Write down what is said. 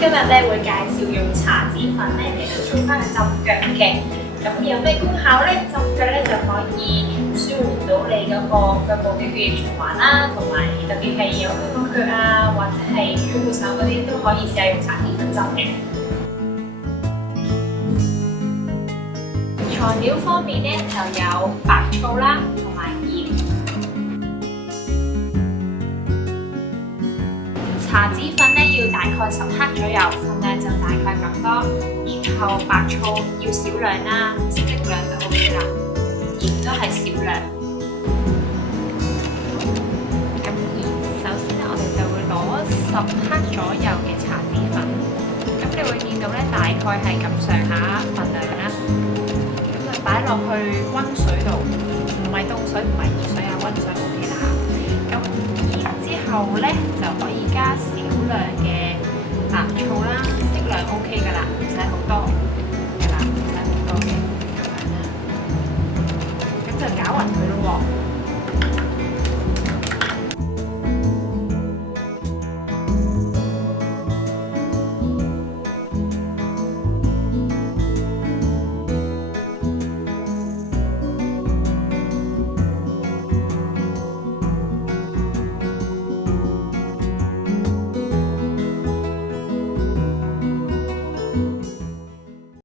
今日咧會介紹用茶籽粉咧嚟到做翻浸腳嘅。咁有咩功效咧？浸腳咧就可以舒緩到你嗰個腳部嘅血液循環啦，同埋特別係有香港腳啊，或者係主護手嗰啲都可以試下用茶籽粉浸嘅。材料方面咧就有白醋啦，同埋鹽。茶籽粉咧要大概10克左右，份量就大概咁多。然後白醋要少量啦，適量就 OK 啦。鹽都係少量。咁首先咧，我哋就會攞10克左右嘅茶籽粉。咁你會見到咧，大概係咁上下份量啦。咁就擺落去溫水度，唔係凍水，唔係熱水啊，溫水 OK 啦嚇。咁然之後咧就可以加少量嘅白醋啦，適量 OK 噶啦，唔使好多噶啦，唔使好多嘅咁樣啦。咁就攪勻佢咯喎。